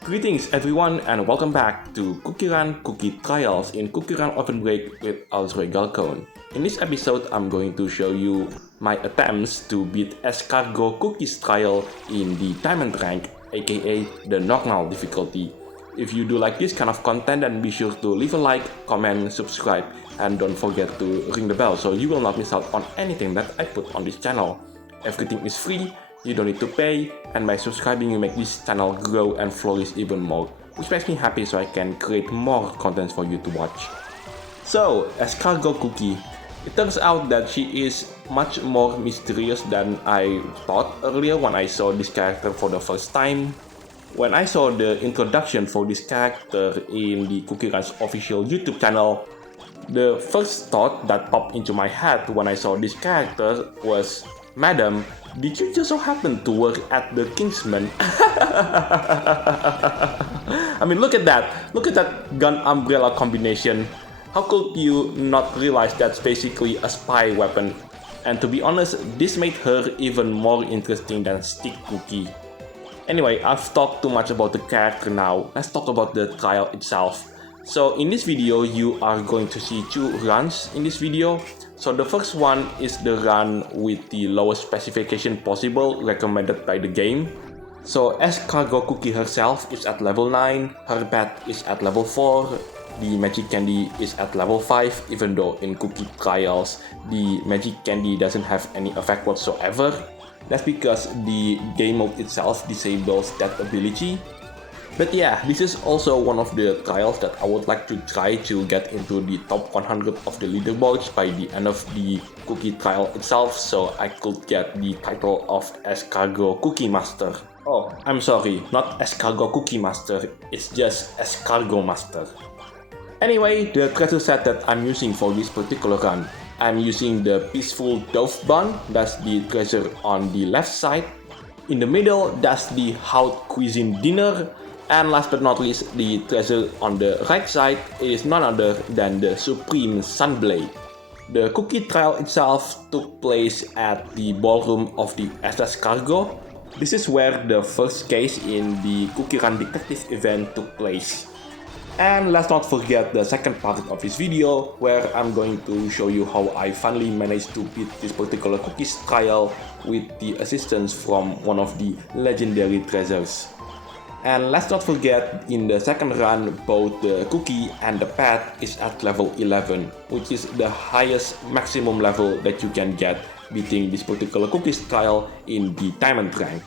Greetings everyone and welcome back to CookieRun Cookie Trials in CookieRunOvenBreak with Alzregal Cone. In this episode, I'm going to show you my attempts to beat Escargot Cookie's trial in the Diamondrank, aka the normal difficulty. If you do like this kind of content, then be sure to leave a like, comment, subscribe, and don't forget to ring the bell so you will not miss out on anything that I put on this channel. Everything is free, you don't need to pay, and by subscribing you make this channel grow and flourish even more, which makes me happy so I can create more content for you to watch. So, Escargot Cookie. It turns out that she is much more mysterious than I thought earlier when I saw this character for the first time. When I saw the introduction for this character in the CookieRun's official YouTube channel, the first thought that popped into my head when I saw this character was, "Madam, did you just so happen to work at the Kingsman?" I mean, look at that! Look at that gun umbrella combination. How could you not realize that's basically a spy weapon? And to be honest, this made her even more interesting than Stick Cookie. Anyway, I've talked too much about the character now. Let's talk about the trial itself. So in this video, you are going to see two runs in this video. So the first one is the run with the lowest specification possible recommended by the game. So Escargot Cookie herself is at level 9, her pet is at level 4, the magic candy is at level 5, even though in cookie trials, the magic candy doesn't have any effect whatsoever. That's because the game mode itself disables that ability. But yeah, this is also one of the trials that I would like to try to get into the top 100 of the leaderboards by the end of the cookie trial itself, so I could get the title of Escargot Cookie Master. Oh, I'm sorry, not Escargot Cookie Master, it's just Escargot Master. Anyway, the treasure set that I'm using for this particular run, I'm using the Peaceful Dove Bun, that's the treasure on the left side. In the middle, that's the Haute Cuisine Dinner. And last but not least, the treasure on the right side is none other than the Supreme Sunblade. The cookie trial itself took place at the ballroom of the Escargot. This is where the first case in the CookieRun Detective event took place. And let's not forget the second part of this video, where I'm going to show you how I finally managed to beat this particular cookies trial with the assistance from one of the legendary treasures. And let's not forget, in the second run, both the cookie and the pet is at level 11, which is the highest maximum level that you can get beating this particular cookies trial in the Diamondrank.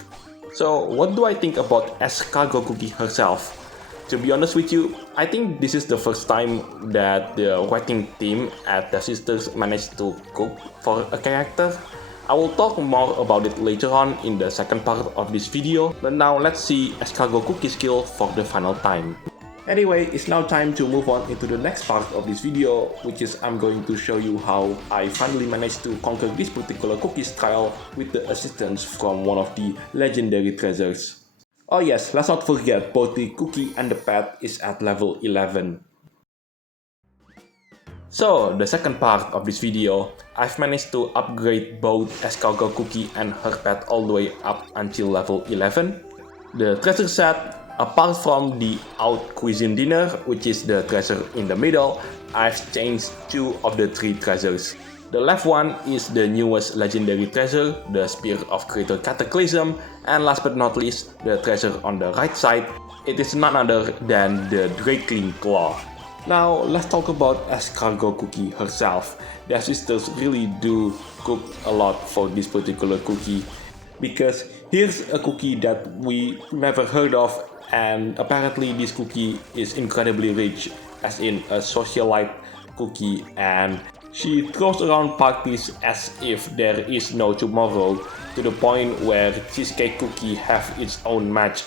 So what do I think about Escargot Cookie herself? To be honest with you, I think this is the first time that the writing team at Devsisters managed to cook for a character. I will talk more about it later on in the second part of this video, but now let's see Escargot Cookie skill for the final time. Anyway, it's now time to move on into the next part of this video, which is I'm going to show you how I finally managed to conquer this particular cookies trial with the assistance from one of the legendary treasures. Oh yes, let's not forget, both the cookie and the pet is at level 11. So, the second part of this video, I've managed to upgrade both Escargot Cookie and her pet all the way up until level 11. The treasure set, apart from the Haute Cuisine Dinner, which is the treasure in the middle, I've changed 2 of the 3 treasures. The left one is the newest legendary treasure, the Spear of Greater Cataclysm, and last but not least, the treasure on the right side, it is none other than the Drakeling Claw. Now, let's talk about Escargot Cookie herself. Their sisters really do cook a lot for this particular cookie, because here's a cookie that we never heard of, and apparently this cookie is incredibly rich, as in a socialite cookie, and she throws around parties as if there is no tomorrow, to the point where Cheesecake Cookie have its own match.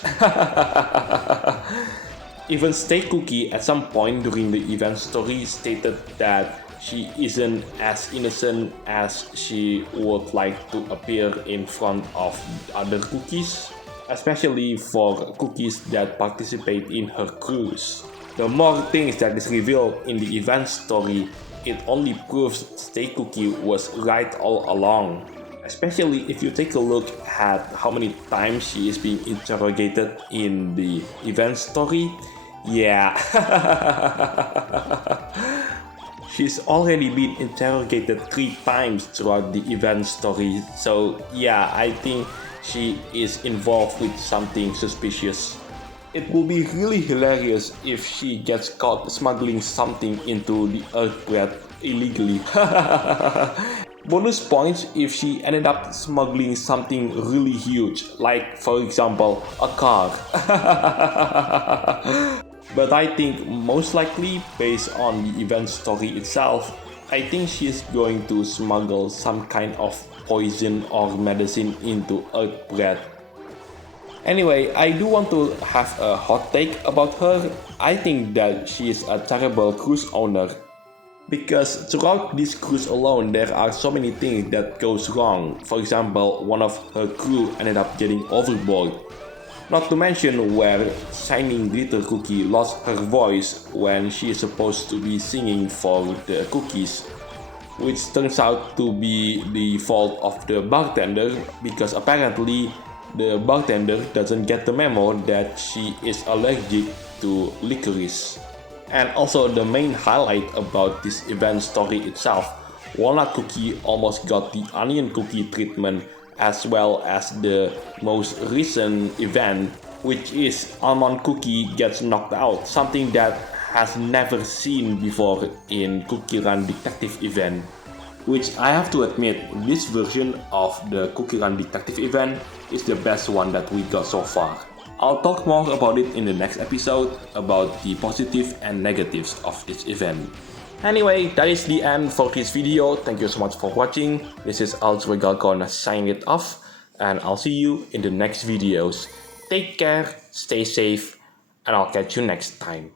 Even Steak Cookie at some point during the event story stated that she isn't as innocent as she would like to appear in front of other cookies, especially for cookies that participate in her cruise. The more things that is revealed in the event story, it only proves Steak Cookie was right all along. Especially if you take a look at how many times she is being interrogated in the event story. Yeah. She's already been interrogated 3 times throughout the event story. So yeah, I think she is involved with something suspicious. It will be really hilarious if she gets caught smuggling something into the Earth bread illegally. Bonus points if she ended up smuggling something really huge, like for example a car. But I think most likely, based on the event story itself, I think she is going to smuggle some kind of poison or medicine into Earth bread. Anyway, I do want to have a hot take about her. I think that she is a terrible cruise owner. Because throughout this cruise alone, there are so many things that goes wrong. For example, one of her crew ended up getting overboard. Not to mention where Shining Glitter Cookie lost her voice when she is supposed to be singing for the cookies, which turns out to be the fault of the bartender, because apparently the bartender doesn't get the memo that she is allergic to licorice. And also the main highlight about this event story itself, Walnut Cookie almost got the Onion Cookie treatment, as well as the most recent event, which is Almond Cookie gets knocked out, something that has never seen before in CookieRun Detective event. Which I have to admit, this version of the CookieRun Detective event is the best one that we got so far. I'll talk more about it in the next episode, about the positive and negatives of this event. Anyway, that is the end for this video. Thank you so much for watching. This is Alzregal gonna sign it off, and I'll see you in the next videos. Take care, stay safe, and I'll catch you next time.